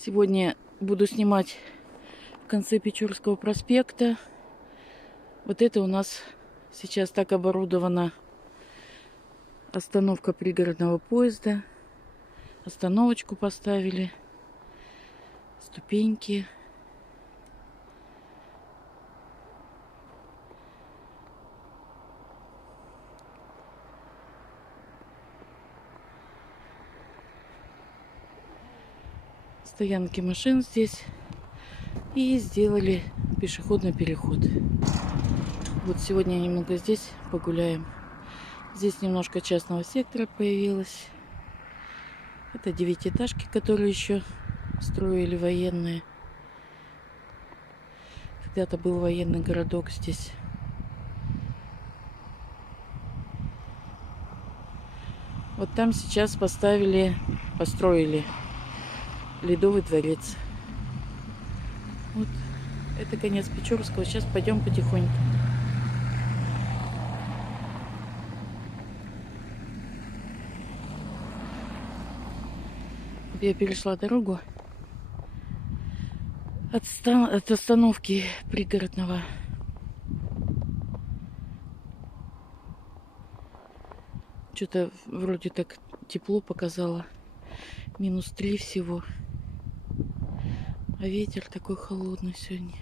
Сегодня буду снимать в конце Печорского проспекта. Вот это у нас сейчас так оборудована остановка пригородного поезда. Остановочку поставили, ступеньки. Стоянки машин здесь. И сделали пешеходный переход. Вот сегодня немного здесь погуляем. Здесь немножко частного сектора появилось. Это девятиэтажки, которые еще строили военные. Когда-то был военный городок здесь. Вот там сейчас построили Ледовый дворец. Вот это конец Печорского. Сейчас пойдем потихоньку. Я перешла дорогу от остановки пригородного. Что-то вроде так тепло показало. -3 всего. А ветер такой холодный сегодня.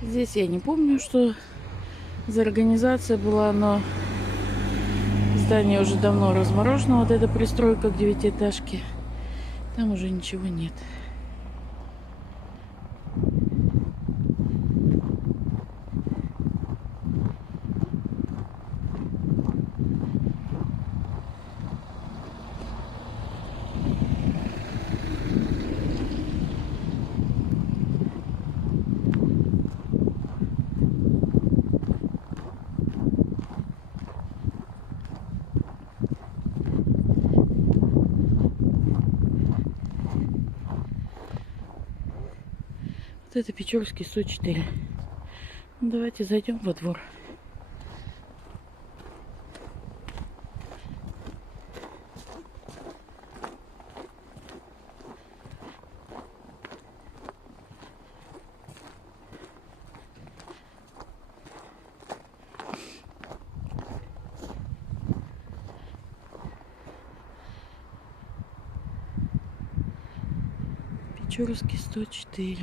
Здесь я не помню, что за организация была, но здание уже давно разморожено. Вот эта пристройка к девятиэтажке. Там уже ничего нет. Вот это Печорский 104. Ну, давайте зайдем во двор. Печорский 104.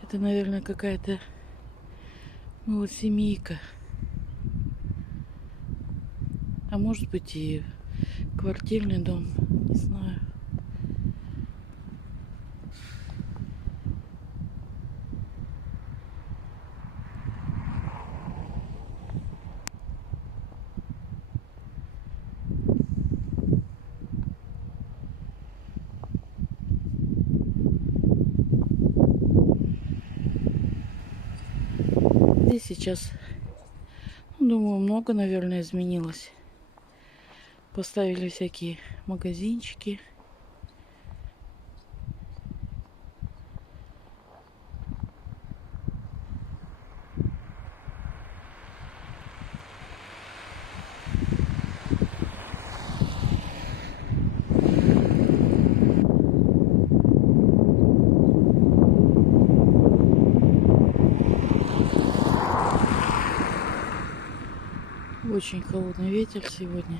Это, наверное, какая-то семейка. А может быть и квартирный дом. Не знаю. Здесь сейчас, думаю, много, наверное, изменилось. Поставили всякие магазинчики. Очень холодный ветер сегодня.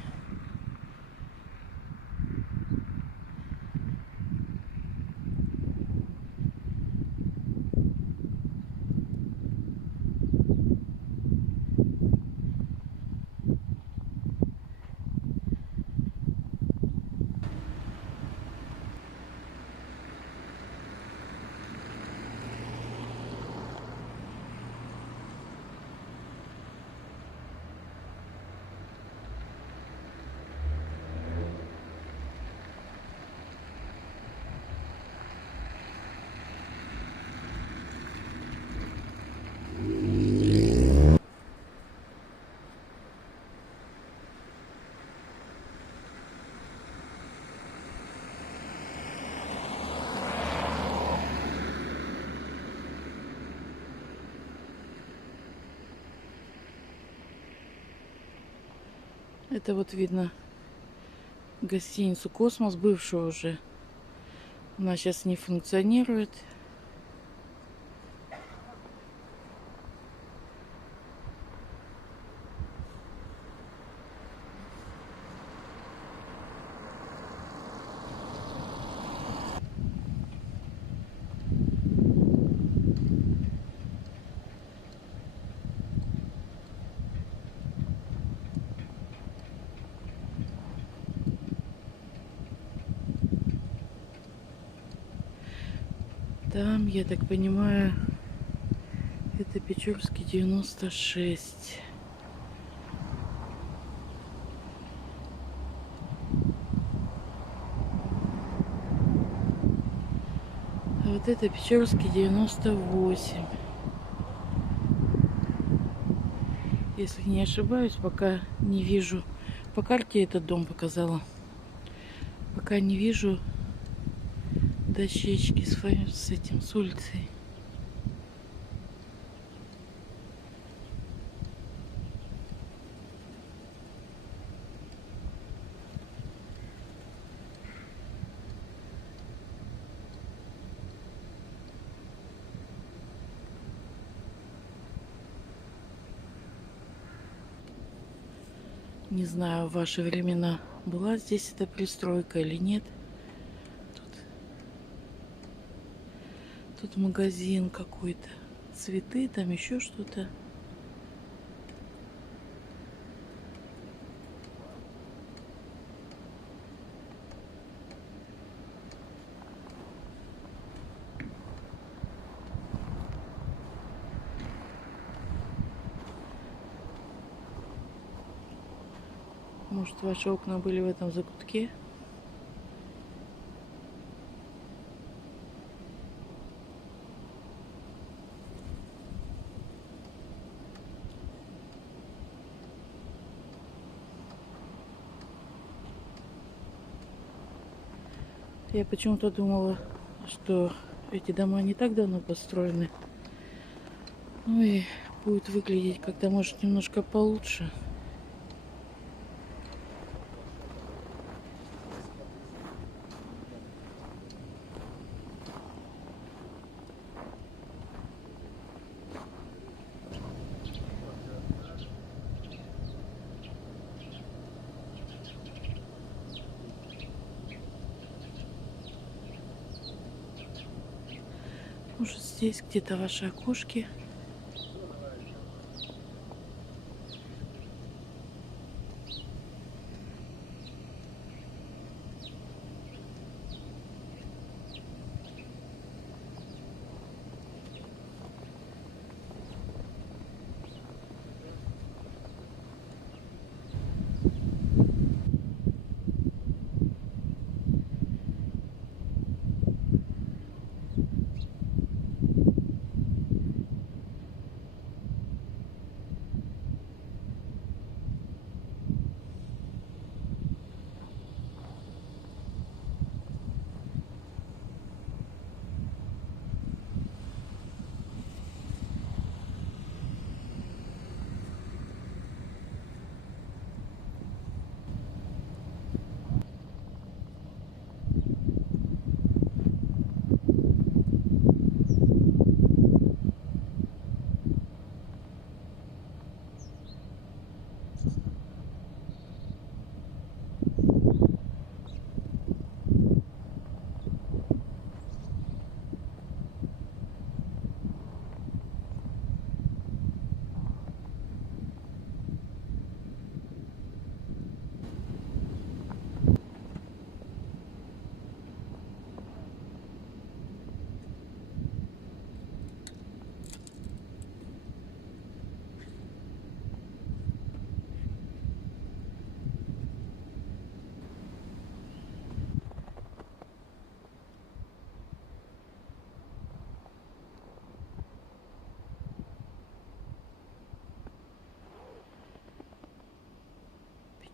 Это вот видно гостиницу «Космос», бывшую уже. Она сейчас не функционирует. Там, я так понимаю, это Печорский 96. А вот это Печорский 98. Если не ошибаюсь, пока не вижу. По карте этот дом показала. Пока не вижу дощечки с этим, с улицей. Не знаю, в ваши времена была здесь эта пристройка или нет. Тут магазин какой-то. Цветы, там еще что-то. Может, ваши окна были в этом закутке? Я почему-то думала, что эти дома не так давно построены. Ну и будет выглядеть как-то, может, немножко получше. Может, здесь где-то ваши окошки.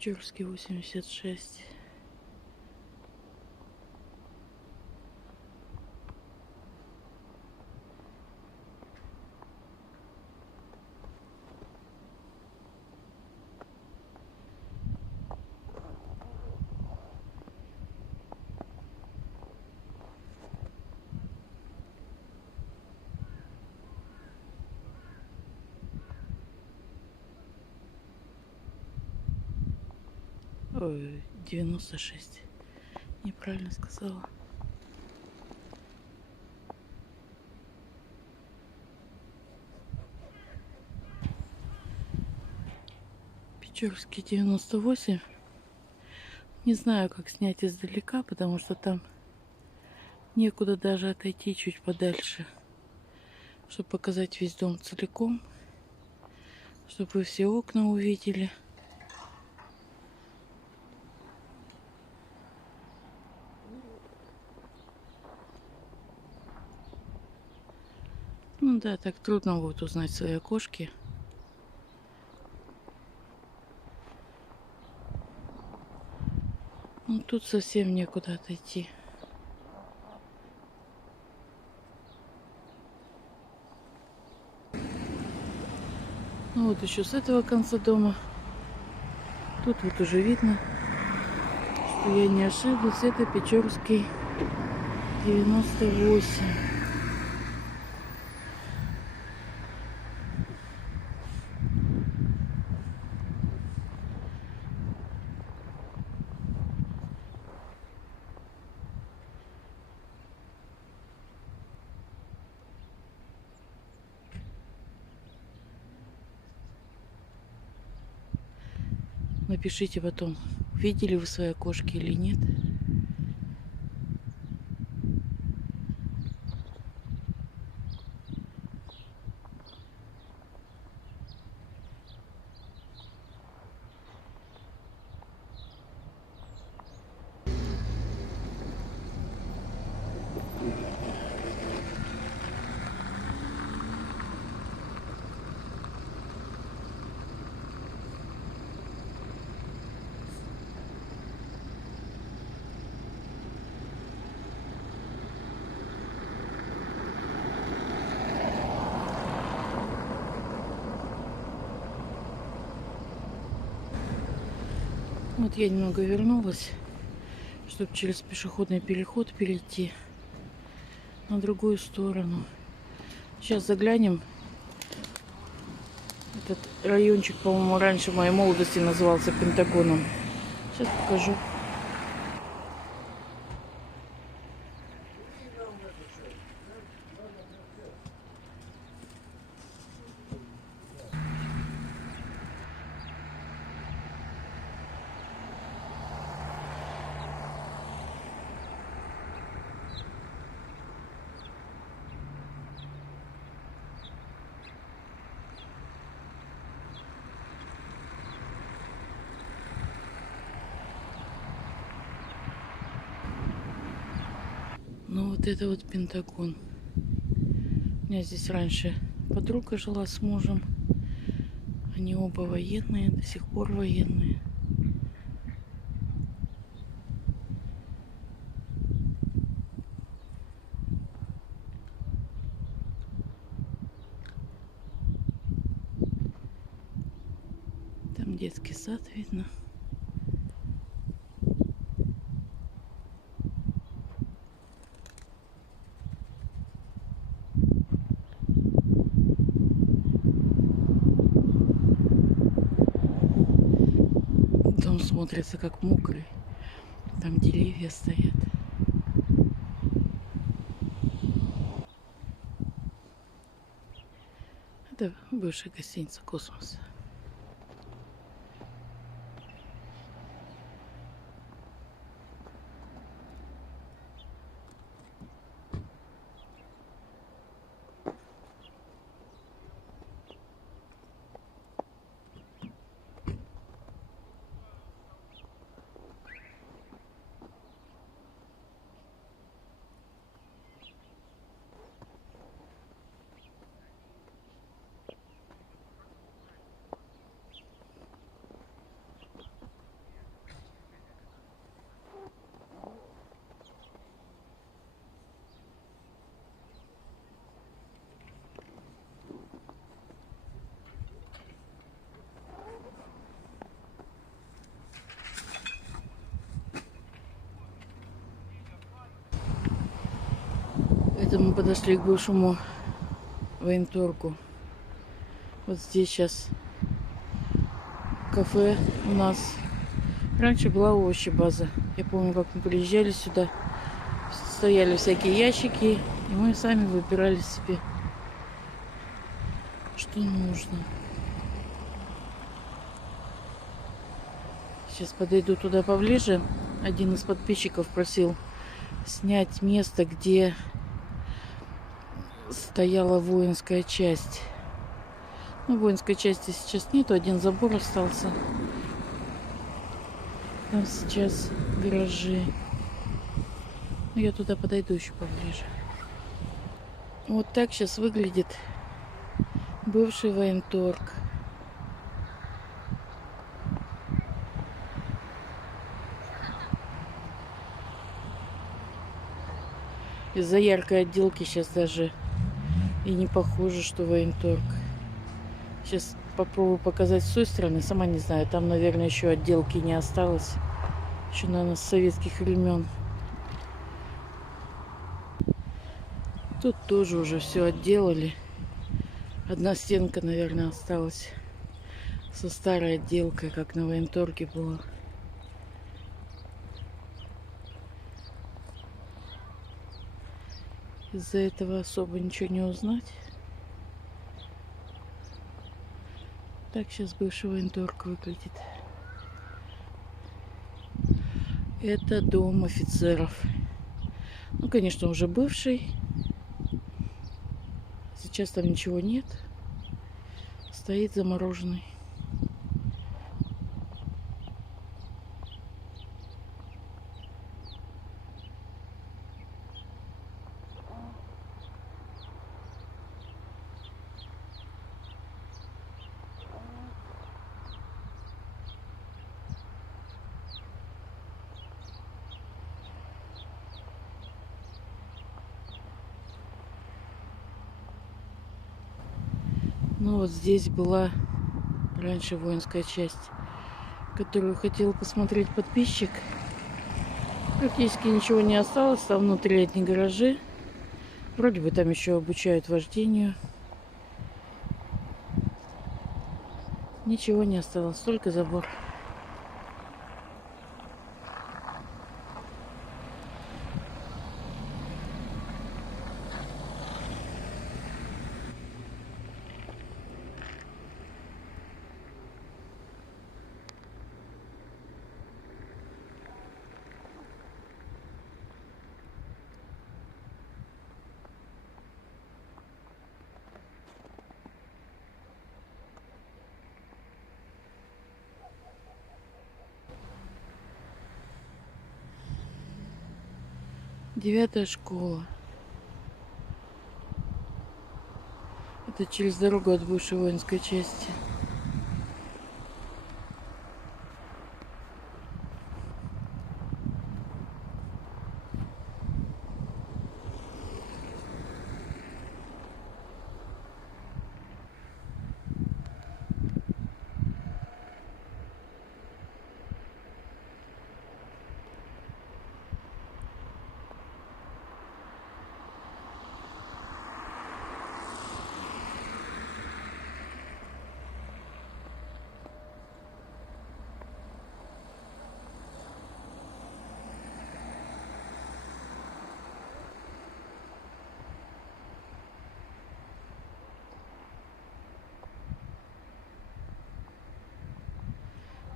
Печорский 86. Ой, 96. Неправильно сказала. Печорский 98. Не знаю, как снять издалека, потому что там некуда даже отойти чуть подальше, чтобы показать весь дом целиком, чтобы вы все окна увидели. Ну да, так трудно будет узнать свои окошки. Ну тут совсем некуда отойти. Ну вот еще с этого конца дома. Тут вот уже видно, что я не ошиблась. Это Печорский 98. Напишите потом, видели вы свои окошки или нет. Вот я немного вернулась, чтобы через пешеходный переход перейти на другую сторону. Сейчас заглянем. Этот райончик, по-моему, раньше в моей молодости назывался Пентагоном. Сейчас покажу. Ну вот это вот Пентагон. У меня здесь раньше подруга жила с мужем. Они оба военные, до сих пор военные. Там детский сад видно. Дом смотрится как мокрый. Там деревья стоят. Это бывшая гостиница «Космос». Это мы подошли к бывшему военторгу. Вот здесь сейчас кафе у нас Раньше была овощебаза. Я помню, как мы приезжали сюда. Стояли всякие ящики. И мы сами выбирали себе, что нужно. Сейчас подойду туда поближе. Один из подписчиков просил снять место, где стояла воинская часть. Ну, воинской части сейчас нету. Один забор остался. Там сейчас гаражи. Но я туда подойду еще поближе. Вот так сейчас выглядит бывший военторг. Из-за яркой отделки сейчас даже и не похоже, что военторг. Сейчас попробую показать с той стороны. Сама не знаю, там, наверное, еще отделки не осталось. Еще, наверное, с советских времен. Тут тоже уже все отделали. Одна стенка, наверное, осталась со старой отделкой, как на военторге было. Из-за этого особо ничего не узнать. Так сейчас бывший военторг выглядит. Это дом офицеров. Ну, конечно, уже бывший. Сейчас там ничего нет. Стоит замороженный. Ну вот здесь была раньше воинская часть, которую хотел посмотреть подписчик. Практически ничего не осталось. Там внутри одни гаражи. Вроде бы там еще обучают вождению. Ничего не осталось, только забор. Девятая школа. Это через дорогу от бывшей воинской части.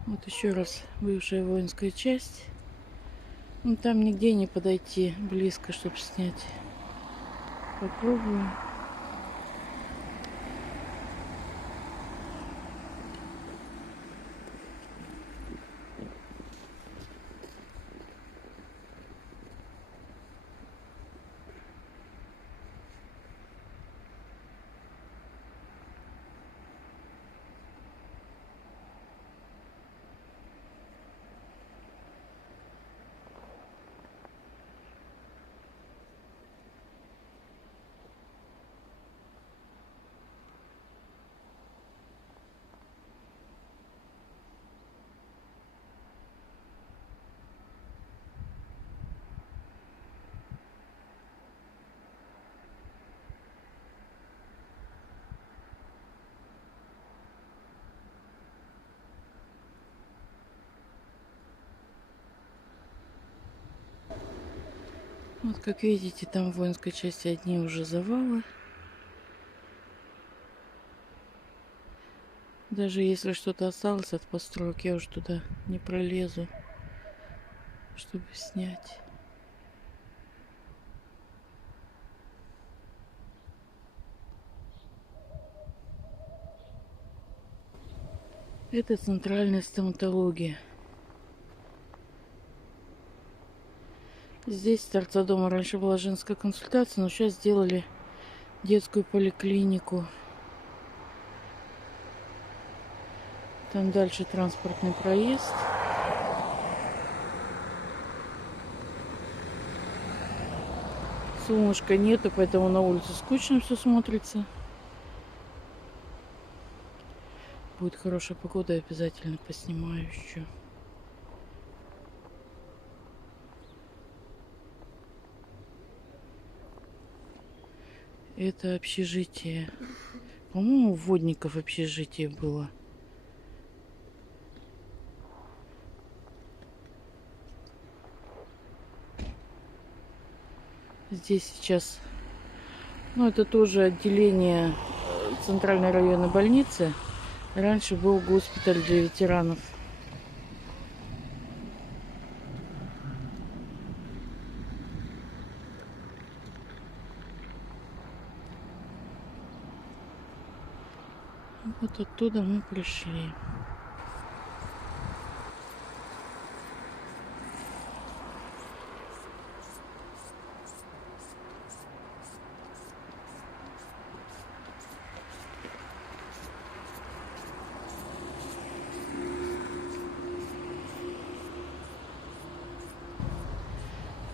Вот еще раз бывшая воинская часть. Ну, там нигде не подойти близко, чтобы снять. Попробую. Вот как видите, там в воинской части одни уже завалы. Даже если что-то осталось от построек, я уже туда не пролезу, чтобы снять. Это центральная стоматология. Здесь, с торца дома, раньше была женская консультация, но сейчас сделали детскую поликлинику. Там дальше транспортный проезд. Солнышка нету, поэтому на улице скучно все смотрится. Будет хорошая погода, обязательно поснимаю еще. Это общежитие. По-моему, Водников общежитие было. Здесь сейчас, ну, это тоже отделение центральной районной больницы. Раньше был госпиталь для ветеранов. Вот оттуда мы пришли.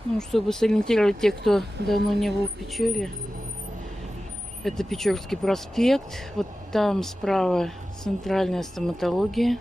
Ну, чтобы сориентировать тех, кто давно не был в Печоре. Это Печорский проспект. Вот там справа центральная стоматология.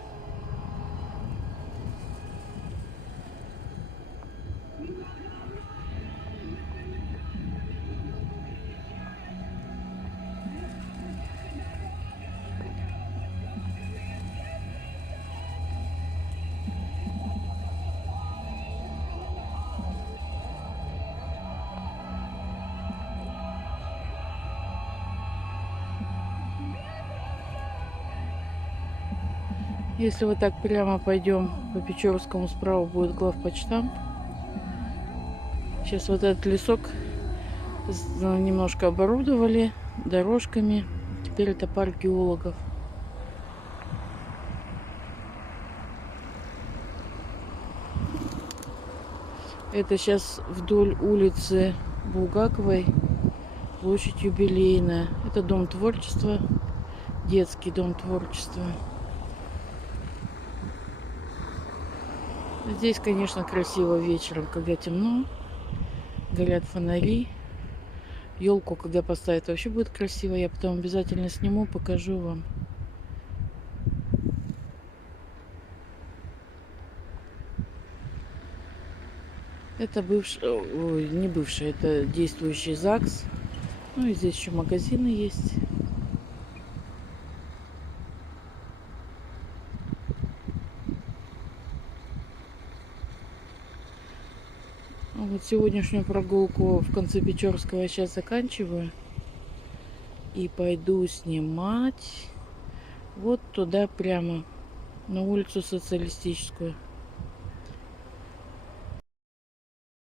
Если вот так прямо пойдем по Печорскому, справа будет главпочтамт. Сейчас вот этот лесок немножко оборудовали дорожками. Теперь это парк геологов. Это сейчас вдоль улицы Булгаковой, площадь Юбилейная. Это дом творчества, детский дом творчества. Здесь, конечно, красиво вечером, когда темно, горят фонари. Елку, когда поставят, вообще будет красиво. Я потом обязательно сниму, покажу вам. Это бывший, ой, не бывший, это действующий ЗАГС. Ну и здесь еще магазины есть. Вот сегодняшнюю прогулку в конце Печорского я сейчас заканчиваю. И пойду снимать вот туда прямо, на улицу Социалистическую.